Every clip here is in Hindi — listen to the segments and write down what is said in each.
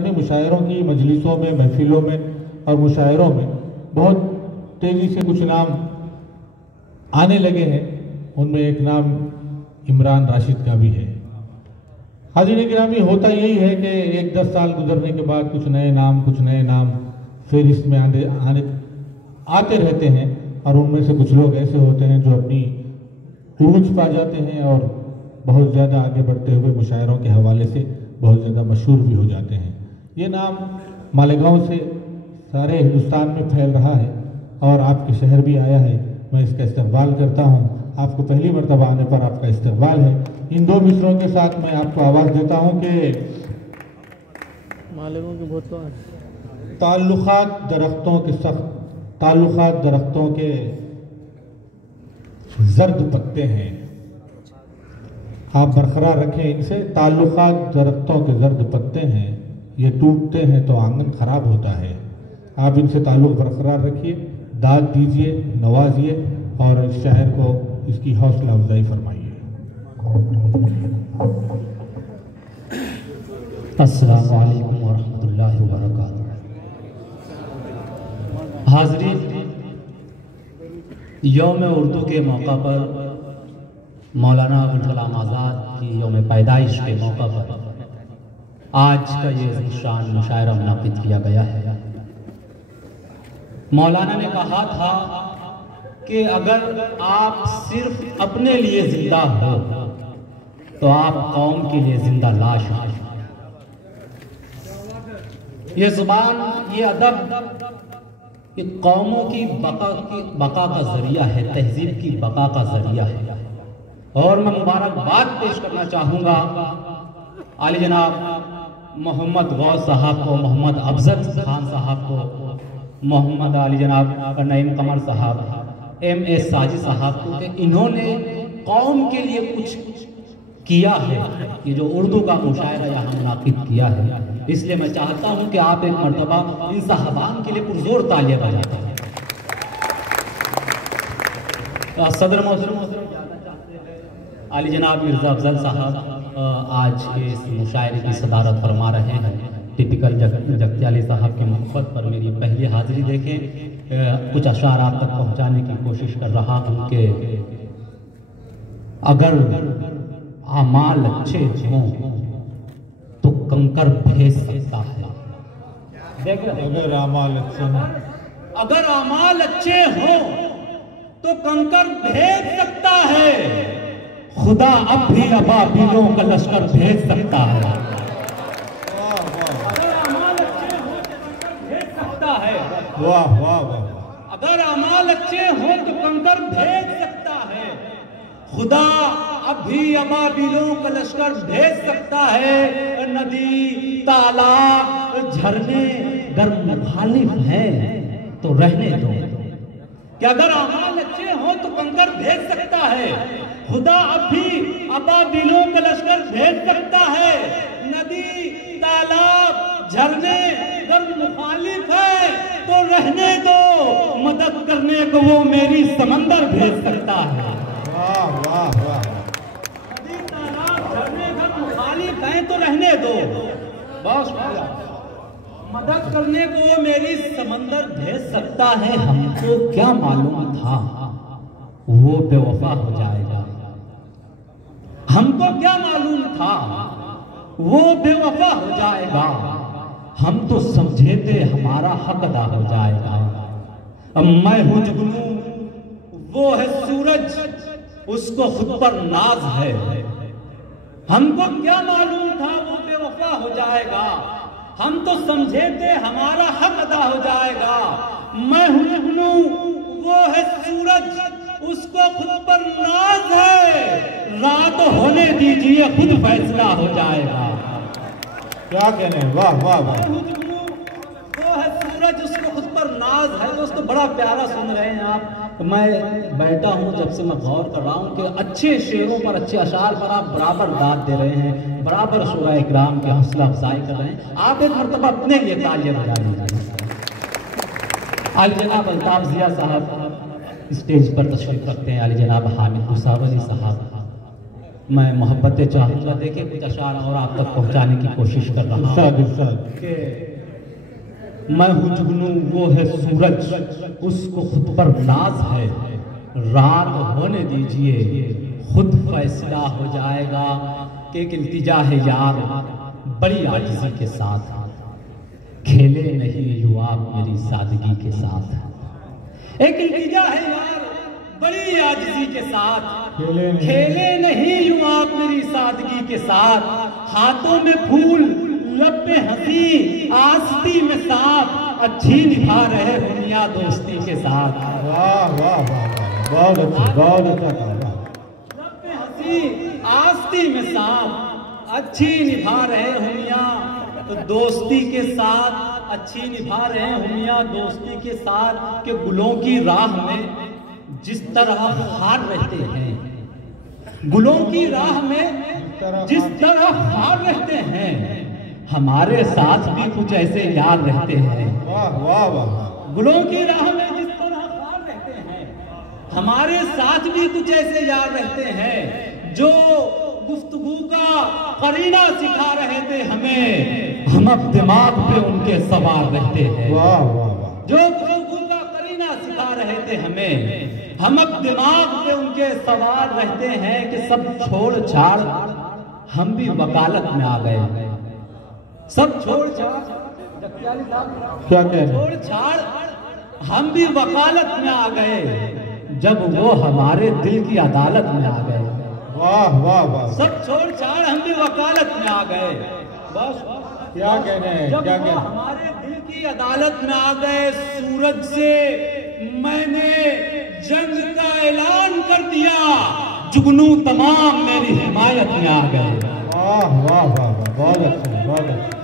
गिरामी, मुशायरों की मजलिसों में, महफिलों में और मुशायरों में बहुत तेज़ी से कुछ नाम आने लगे हैं। उनमें एक नाम इमरान राशिद का भी है। हाज़िरीन गिरामी, होता यही है कि 1-10 साल गुजरने के बाद कुछ नए नाम फिर इसमें आते रहते हैं और उनमें से कुछ लोग ऐसे होते हैं जो अपनी उरूज पा जाते हैं और बहुत ज़्यादा आगे बढ़ते हुए मुशायरों के हवाले से बहुत ज़्यादा मशहूर भी हो जाते हैं। ये नाम मालेगांव से सारे हिंदुस्तान में फैल रहा है और आपके शहर भी आया है। मैं इसका इस्तकबाल करता हूँ। आपको पहली मरतबा आने पर आपका इस्तकबाल है। इन 2 मिसरों के साथ मैं आपको आवाज़ देता हूँ कि मालेगांव के बहुत ताल्लुकात दरख्तों के जर्द पत्ते हैं, आप बरकरार रखें इनसे। ताल्लुकात दरख्तों के जर्द पत्ते हैं, ये टूटते हैं तो आंगन खराब होता है। आप इनसे ताल्लुक बरकरार रखिए, दाद दीजिए, नवाजिए और इस शायर को इसकी हौसला अफजाई फरमाइए। अस्सलामु अलैकुम वरहमतुल्लाहि वबरकातुहू। हाज़रीन, यौम उर्दू के मौका पर, मौलाना अबुल कलाम आज़ाद की यौम पैदाइश के मौका पर आज का ये शान मुशायरा मुनाक़िद किया गया है। मौलाना ने कहा था कि अगर आप सिर्फ अपने लिए जिंदा हो तो आप कौम के लिए जिंदा लाश हैं। ये जुबान, ये अदब, ये कौमों की बका का जरिया है, तहजीब की बका का जरिया है। और मैं मुबारकबाद पेश करना चाहूँगा आली जनाब मोहम्मद गौस साहब को, मोहम्मद अफजल खान साहब को, मोहम्मद आली जनाब नईम कमर साहब, M.A. साजिद साहब को कि इन्होंने कौम के लिए कुछ किया है। ये जो उर्दू का मुशायरा यहाँ मुनाकिद किया है, इसलिए मैं चाहता हूँ कि आप एक मरतबा इन साहबान के लिए पुरजोर तालियां बजाते हैं। सदर मोहतरम आली जनाब मिर्ज़ा अफजल साहब आज के इस मुशायरे की सदारत फरमा रहे हैं। टिपिकल जगत्याली साहब की मोहब्बत पर मेरी पहली हाजिरी देखें। कुछ अशार आप तक पहुँचाने की कोशिश कर रहा हूँ कि अगर आमाल अच्छे हों तो कंकर भेज सकता है। अगर आमाल अच्छे हों, अगर आमाल अच्छे हों तो कंकर भेज सकता है। खुदा अब भी अबाबिलों का लश्कर भेज सकता है। अगर आमाल अच्छे हों तो कंकर भेज सकता है। वाह वाह वाह। अगर आमाल अच्छे हों तो कंकर भेज सकता है। खुदा अब भी अबाबिलों का लश्कर भेज सकता है। नदी, तालाब, झरने अगर मुखालिफ हैं तो रहने दो। कि अगर आमाल अच्छे हो तो कंकर भेज सकता है। खुदा अब भी अबाबिलों का लश्कर भेज सकता है। नदी, तालाब, झरने अगर मुखालिफ है तो रहने दो। मदद करने को वो मेरी समंदर भेज सकता है। वाह वाह वाह। नदी, तालाब, झरने अगर मुखालिफ हैं तो रहने दो। बहुत शुक्रिया। मदद करने को वो मेरी समंदर भेज सकता है। हमको क्या मालूम था वो बेवफा हो जाएगा। हमको क्या मालूम था वो बेवफा हो जाएगा। हम तो समझे थे हमारा हक अदा हो जाएगा। अब मैं हूं जुगनू, वो है सूरज, उसको खुद पर नाज है। हमको क्या मालूम था वो बेवफा हो जाएगा। हम तो समझे थे हमारा हक अदा हो जाएगा। मैं हूं जुगनू, वो है सूरज, उसको खुद पर नाज है। रात होने दीजिए खुद फैसला हो जाएगा। क्या कहने, वाह वाह वाह। मैं हूं जुगनू, वो है सूरज, उसको खुद पर नाज है। दोस्तों बड़ा प्यारा सुन रहे हैं आप। मैं बैठा हूँ जब से मैं गौर कर रहा हूँ कि अच्छे शेरों पर, अच्छे अशार पर आप बराबर दाद दे रहे हैं, बराबर शुरा इकराम की हौसला अफजाई कर रहे हैं। आप एक मरतबा अपने लिए तालियां बजा दीजिए। आली जनाब अल्ताफ जिया साहब स्टेज पर तशरीफ रखते हैं। आली जनाब हामिद हुसैन साहब, मैं मोहब्बतें चाहूँगा। देखिए कुछ अशार और आप तक पहुँचाने की कोशिश कर रहा हूँ कि मैं हूँ जुगनू वो है सूरज, उसको खुद पर नाज है, रात होने दीजिए खुद फैसला हो जाएगा। कि एक इल्तिजा है यार बड़ी आजिज़ी के साथ, खेले नहीं यूं आप मेरी सादगी के साथ। एक इल्तिजा है यार बड़ी आजिज़ी के साथ, खेले नहीं यूं आप मेरी सादगी के साथ। हाथों में फूल लब पे हंसी, आस्ती में सांप, अच्छी निभा रहे दुनिया दोस्ती के साथ। वाह वाह वाह, बहुत अच्छा, बहुत अच्छा कहा। लब पे हंसी, आस्ती में सांप, अच्छी निभा रहे हुमिया तो दोस्ती के साथ, अच्छी निभा रहे हुमिया दोस्ती के साथ। के गुलों की राह में जिस तरह हार रहते हैं, गुलों की राह में जिस तरह हार रहते हैं, हमारे साथ भी कुछ ऐसे यार रहते हैं। वाह वाह वाह, गुलों की राह में जिस तरह हार रहते हैं, हमारे साथ भी कुछ ऐसे यार रहते हैं जो गुफ्तगू का करीना सिखा रहे थे हमें, हम अब दिमाग पे उनके सवार रहते हैं। वाह वाह वाह, जो गुफ्तगू का करीना सिखा रहे थे हमें, हम अब दिमाग पे उनके सवार रहते हैं। कि सब छोड़ छाड़ हम भी वकालत में आ गए, सब छोड़ छाड़ क्या कह रहे हैं? छोड़ छाड़ हम भी वकालत में आ गए, जब वो हमारे दिल की अदालत में आ गए। वाह वाह वाह, सब छोड़ छाड़ हम भी वकालत में आ गए। बस क्या कह रहे हैं, जब क्या वो कह रहे हैं? हमारे दिल की अदालत में आ गए, सूरज से मैंने जंग का ऐलान कर दिया, जुगनू तमाम मेरी हिमायत में आ गए। वाह वाह वाह वाह, बहुत अच्छा, बहुत अच्छा।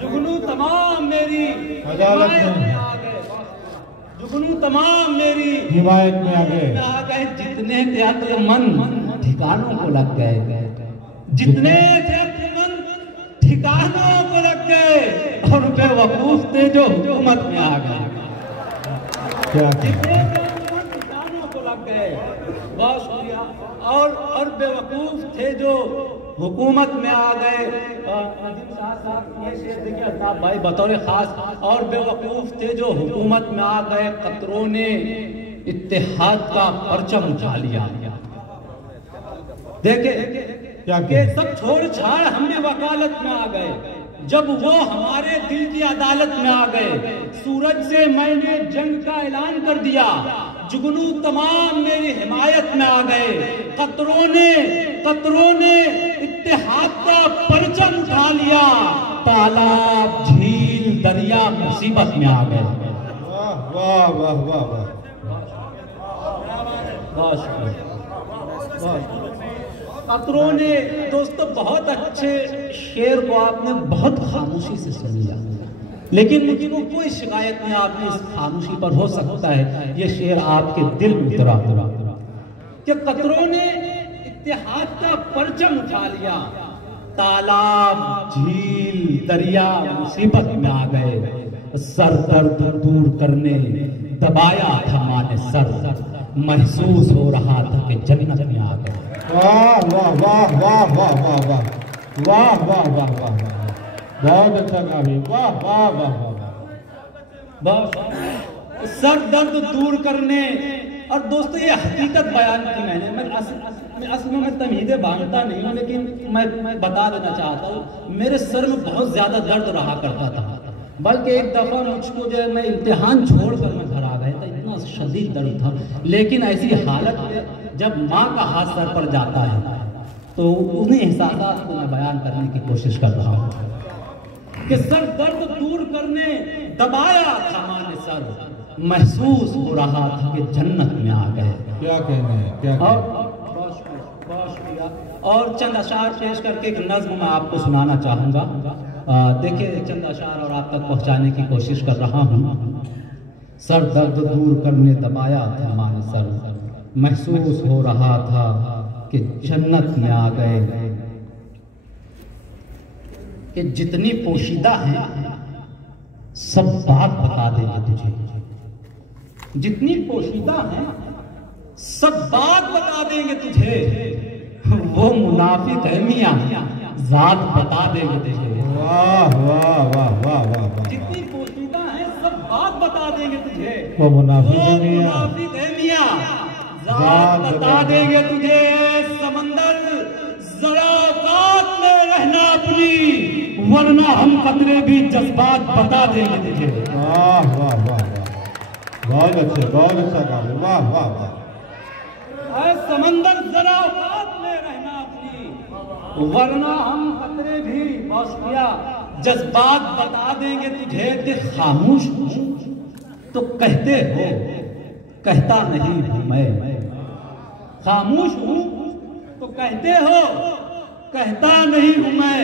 जुगनू तमाम मेरी अदालत हिमायत में आ गए, जुगनू तमाम मेरी हिमायत में आ गए। आ गए। जितने थे अक्लमंद ठिकानों को लग गए, जितने थे अक्लमंद ठिकानों को लग गए, और बेवकूफ थे जो हुकूमत में आ गए। क्या जितने थे अक्लमंद ठिकानों को लग गए, बहुत शुक्रिया। और बेवकूफ थे जो हुकूमत में आ गए। ये शेर देखिए अल्ताफ भाई बतौर खास, और बेवकूफ थे जो हुकूमत में आ गए, कतरों ने इत्तेहाद का परचम उठा लिया। देखे क्या कि सब छोड़ छाड़ हम भी वकालत में आ गए, जब वो हमारे दिल की अदालत में आ गए। सूरज से मैंने जंग का ऐलान कर दिया, जुगनू तमाम मेरी हिमायत में आ गए। कतरों ने इत्तेहाद का परचम उठा लिया, तालाब झील दरिया मुसीबत में आ गए। वाह वाह वाह वाह वाह, बहुत शुक्रिया। कतरों ने दोस्तों बहुत अच्छे शेर को आपने बहुत खामोशी से सुन लिया, लेकिन मुझको कोई शिकायत नहीं आपने इस खामोशी पर। हो सकता है ये शेर आपके दिल में उतरा कि कतरों ने इत्तेहाद का परचम उठा लिया, तालाब झील दरिया मुसीबत में आ गए। सर दर्द दूर करने दबाया था माने सर, महसूस हो रहा था कि जन्नत में आ गए। वाह वाह वाह वाह वाह वाह वाह, वाह वाह वाह वाह, बहुत अच्छा कहा भाई, वाह वाह वाह वाह। बस सर दर्द दूर करने। और दोस्तों ये हकीकत बयान की मैंने, मैं असल में मैं तमीज़ें बांधता नहीं हूँ, लेकिन मैं बता देना चाहता हूँ मेरे सर में बहुत ज्यादा दर्द रहा करता था। बल्कि एक दफा मुझको जो है मैं इम्तिहान छोड़कर मैं घर आ गया था, इतना शदीद दर्द था। लेकिन ऐसी हालत में जब माँ का हाथ सर पर जाता है तो उन्हीं एहसासात को मैं बयान करने की कोशिश कर रहा हूँ कि सर दर्द दूर करने दबाया था माँ ने सर, महसूस हो रहा था कि जन्नत में आ गए। क्या कहना है, क्या कहना है? और चंद अशार पेश करके एक नज्म मैं आपको सुनाना चाहूँगा। देखिए चंद अशार और आप तक पहुँचाने की कोशिश कर रहा हूँ। सर दर्द दूर करने दबाया था माँ ने सर, महसूस हो रहा था कि जन्नत में आ गए। कि जितनी पोशीदा हैं सब बात बता देंगे तुझे, जितनी पोशीदा हैं सब बात बता देंगे तुझे, वो मुनाफिक है मियां, जात बता देंगे तुझे। वाह वाह वाह वाह वाह वाह। जितनी पोशीदा है सब बात बता देंगे तुझे, वो मुनाफिक है मियां, मुनाफिक है मियां, जात बता देंगे तुझे। समंदर जरा औकात में रहना अपनी, वरना हम खतरे भी जज्बात बता देंगे तुझे। वाह वाह वाह वाह, बहुत अच्छे, बहुत अच्छा काम है, वाह वाह वाह। समंदर जरा औकात में रहना अपनी, वरना हम खतरे भी मौसमिया जज्बात बता देंगे तुझे। कि खामोश हूं तो कहते हो, कहता नहीं हूं मैं। खामोश हूं तो कहते हो, कहता नहीं हूं मैं।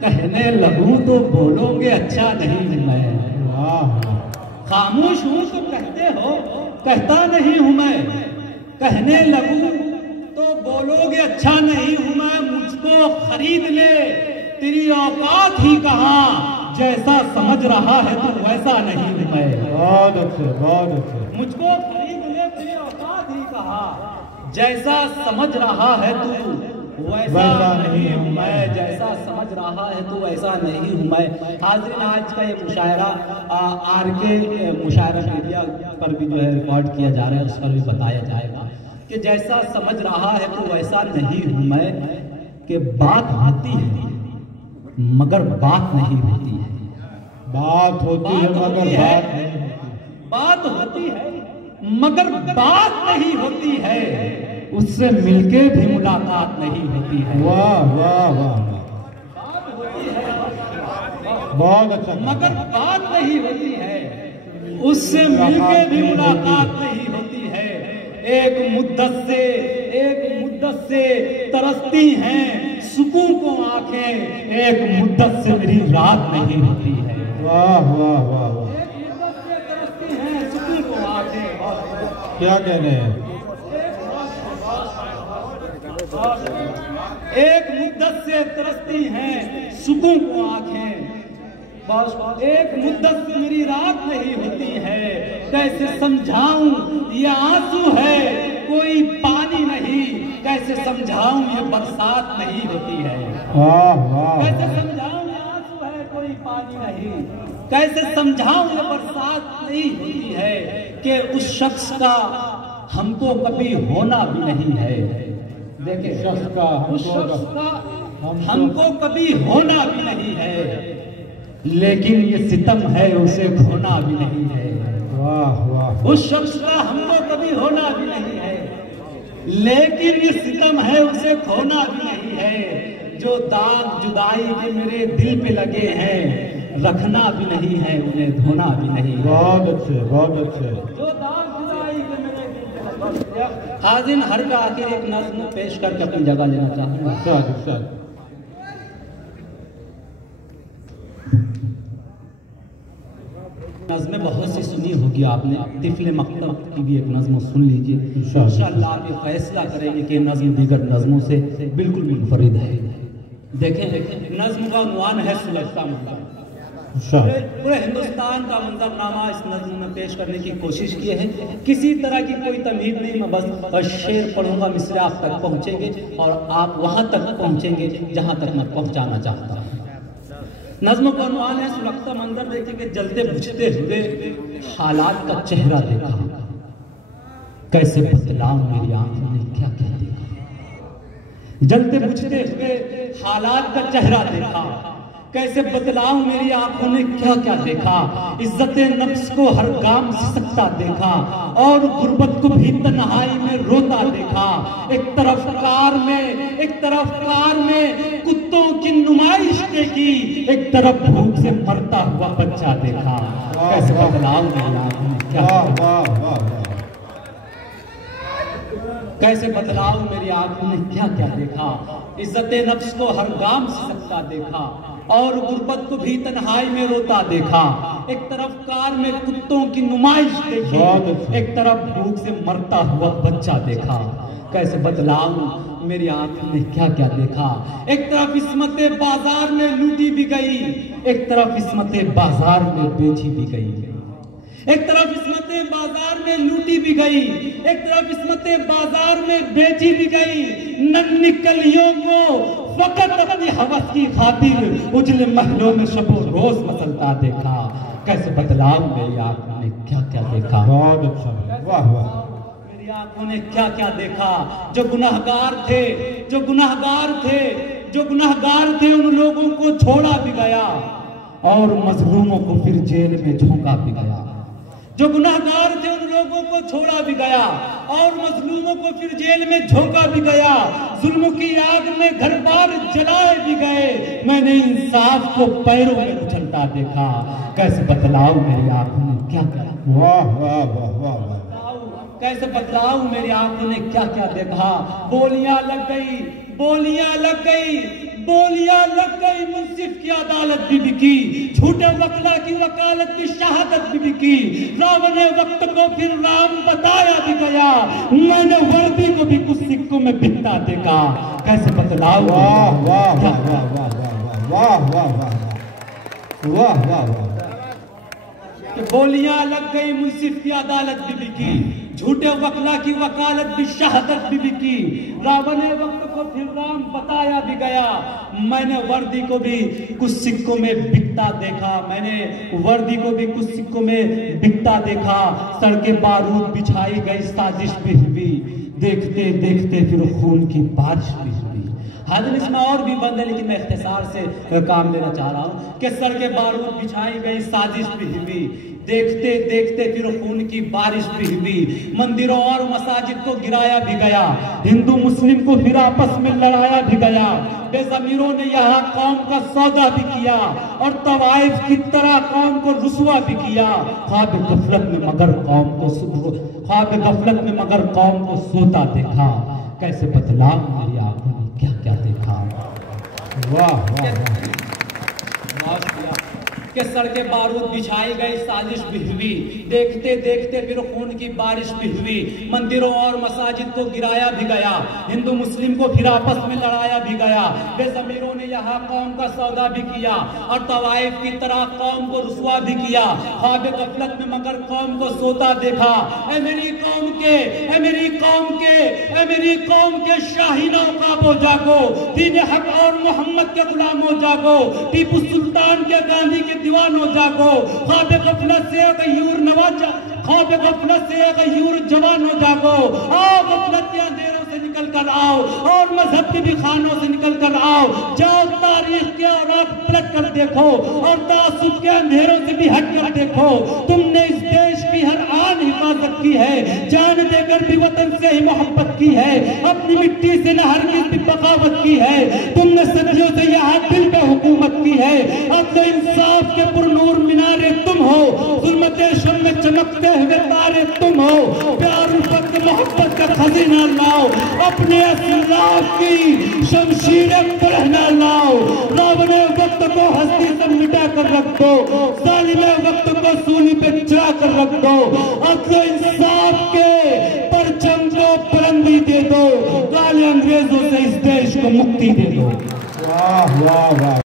कहने लगूं तो बोलोगे अच्छा नहीं हूं मैं। वाह, खामोश हूं तो कहते हो, कहता नहीं हूं मैं। कहने लगूं तो बोलोगे अच्छा नहीं हूं मैं। मुझको खरीद ले तेरी औकात ही कहां, जैसा समझ रहा है तू वैसा नहीं हूं मैं। बहुत अच्छे, बहुत अच्छे। मुझको खरीद ले तेरी औकात ही कहां, जैसा समझ रहा है तू वैसा नहीं हूं मैं। जैसा समझ रहा है तू वैसा नहीं हूं मैं। हाज़रीन, आज का ये मुशायरा आरके मुशायरा मीडिया पर भी जो है रिकॉर्ड किया जा रहा है, उस पर भी बताया जाएगा कि जैसा समझ रहा है तू वैसा नहीं हूं मैं। कि बात होती है मगर बात नहीं होती है। बात होती है मगर बात नहीं होती। बात होती है मगर बात नहीं होती है। उससे मिलके भी मुलाकात नहीं होती है। वाह वाह वाह, बात होती है बहुत अच्छा। मगर बात नहीं होती है, उससे मिलके भी मुलाकात नहीं होती है। एक मुद्दत से तरसती हैं सुकून को आंखें, एक मुद्दत से मेरी रात नहीं होती है। वाह वाह वाह वाह, एक मुद्दत से तरसती हैं सुकून को आंखें। क्या कहने हैं। एक मुद्दत से तरसती हैं सुकून को आंखें, बस एक मुद्दत से मेरी रात नहीं होती है। कैसे समझाऊं ये आंसू है कोई पानी नहीं, कैसे समझाऊं ये बरसात नहीं होती है। वाह वाह, कैसे समझाऊं ये आंसू है कोई पानी नहीं, कैसे समझाऊं ये बरसात नहीं होती है। कि उस शख्स का हमको कभी होना भी नहीं है। देखिए, उस शख्स का हमको कभी होना भी नहीं है, लेकिन ये सितम है उसे खोना भी नहीं है। वाह वाह, उस शख्स का हमको कभी होना भी नहीं है, लेकिन ये सितम है उसे खोना भी नहीं है। जो दाग जुदाई के मेरे दिल पे लगे हैं, रखना भी नहीं है उन्हें धोना भी नहीं है। बहुत अच्छे, बहुत अच्छे। जो दाग जुदाई के मेरे दिल पे लगे। हाज़िन, हर का आखिर एक नज़्म पेश करके अपनी जगह लेना चाहूँगा। शाद नज़्में बहुत सी सुनी होगी आपने, तिफले मकतब की भी एक नज़्म सुन लीजिए। इंशाअल्लाह आप ये फैसला करेंगे कि नज़्म दीगर नज़्मों से बिल्कुल मुनफरिद है। देखें, नज़्म का उन्वान है सुलगता मंजर। पूरे हिंदुस्तान का मंजरनामा इस नज़्म में पेश करने की कोशिश की है। किसी तरह की कोई तमहीद नहीं, मैं बस शेर पढ़ूंगा, मिसरे आप तक पहुँचेंगे और आप वहाँ तक पहुँचेंगे जहाँ तक मैं पहुँचाना चाहता हूँ। नज़्म का उन्वान है सुलगता मंजर। देखेंगे, जलते बुझते हुए हालात का चेहरा देखा, कैसे बतलाऊं मेरी आंखों ने क्या क्या देखा। जलते बुझते हुए हालात का चेहरा देखा, कैसे बतलाऊं मेरी आंखों ने क्या क्या देखा। इज्जत नफ्स को हर गाम सिसकता देखा और गुर्बत को भी तन्हाई में रोता देखा। एक तरफ कार में कुत्तों की नुमाइश देखी, एक तरफ भूख से मरता हुआ बच्चा देखा। कैसे बतलाऊं मेरी आंखों ने क्या, कैसे बतलाऊं मेरी आंखों ने क्या क्या देखा। इज्जत नफ्स को हर गाम सिसकता देखा और गुर्बत को भी तन्हाई में रोता देखा। एक तरफ कार में कुत्तों की नुमाइश देखी, एक तरफ भूख से मरता हुआ बच्चा देखा। कैसे बतलाऊं मेरी आंखों ने क्या क्या देखा। एक तरफ इस्मत बाजार में लूटी भी गई, एक तरफ इस्मत बाजार में बेची भी गई। एक तरफ इस्मतें बाजार में लूटी भी गई, एक तरफ इस्मतें बाजार में बेची भी गई। नन्ही कलियों को फकत अपनी हवस की खातिर उजले महलों में शबो रोज मसलता देखा। कैसे बदलाव मेरी आंखों ने क्या क्या देखा। बहुत अच्छा, वाह वाह। मेरी आंखों ने क्या क्या देखा। जो गुनाहगार थे, जो गुनाहगार थे, जो गुनाहगार थे, उन लोगों को छोड़ा भी गया और मजलूमों को फिर जेल में झोंका भी गया। जो गुनाहगार थे उन लोगों को छोड़ा भी गया और मजलूमों को फिर जेल में झोंका भी गया। जुल्म की आग में घर बार जलाए भी गए। मैंने इंसाफ को पैरों में उछलता देखा। कैसे बदलाव मेरी आंखों ने क्या क्या। वाह वाह वाह वाह वाह। कैसे बदलाव मेरी आंखों ने क्या क्या देखा। बोलियां लग गई, बोलियां लग गई, बोलियां लग गई। मुंसिफ की अदालत भी बिकी, झूठे वकला की वकालत की शहादत भी बिकी। रावण ने वक्त को फिर राम बताया भी गया। मैंने वर्दी को भी कुछ सिक्कों में बिकता देखा। कैसे बदलाव। वाह वाह वाह वाह वाह वाह वाह वाह वाह वाह वाह वाह। बोलियां लग गई, मुंसिफ की अदालत भी बिकी, झूठे वकला की वकालत भी शहादत भी बिकी। रावण ने वक्त को फिर राम बताया भी गया। मैंने वर्दी को भी कुछ सिक्कों में बिकता देखा। मैंने वर्दी को भी कुछ सिक्कों में बिकता देखा। सड़कें बारूद बिछाई गई, साजिश भी हुई। देखते देखते फिर खून की बारिश भी हुई। हाजिर इसमें और भी बंद है, लेकिन मैं इख्तिसार से काम लेना चाह रहा हूँ कि सड़कें बारूद बिछाई गई, साजिश भी हुई। देखते देखते फिर खून की बारिश भी हुई। मंदिरों और मसाजिद को गिराया भी गया। हिंदू मुस्लिम को फिर आपस में लड़ाया भी गया। बेज़मीरों ने यहाँ कौम का सौदा भी किया और तवाइफ की तरह कौम को रुसवा भी किया। ख्वाब गफलत में मगर कौम को सोता देखा। कैसे बदलाव मेरी आंखों ने क्या क्या देखा। वाह वाह कि सड़कें बारूद बिछाई गई, साजिश भी हुई। देखते देखते फिर खून की बारिश भी हुई। मंदिरों और मसाजिद को गिराया भी गया। हिंदू मुस्लिम को फिर आपस में लड़ाया भी गया। बेज़मीरों ने यहाँ कौम का सौदा भी किया और तवाइफ की तरह कौम को रुसवा भी किया। ख्वाब गफलत में मगर कौम को सोता देखा। ऐ मेरी कौम के, ऐ मेरी कौम के, ऐ मेरी कौम के शाहीनों काबो जागो। दीन हक और मोहम्मद के गुलामों जागो। टीपू सुल्तान के, गांधी के दीवानों जागो। ख्वाब गफलत से गयूर नवाजा, ख्वाब गफलत से गयूर जवानों जागो। आओ गफलत के अंधेरों से निकल कर आओ और मजहब के भी खानों से निकल कर आओ। जाओ तारीख के औरात पलट कर देखो और तासुब के अंधेरों से भी हट कर देखो। तुमने इस देश की हर आन हिफाजत की है, जान देकर भी वतन से ही मोहब्बत की है। अपनी मिट्टी से न हरगिज़ भी बगावत की है। तुमने सदियों से यहाँ दिल पे हुकूमत की है। अब तो इंसाफ के पुरनूर मीनारे तुम हो, ज़ुल्मते शम में चमकते हुए तारे तुम हो। प्यार उल्फत मोहब्बत का खजीना लाओ, अपने असलाफ की शमशीरें पढ़ना लाओ। रावण वक्त को हस्ती से मिटा कर रख दो, जालिम वक्त को सूली पे चढ़ा कर रख दो। अब तो इंसाफ के परचम को बुलंदी दे दो। काले अंग्रेजों से इस देश को मुक्ति दे दो। वाह वाह वाह।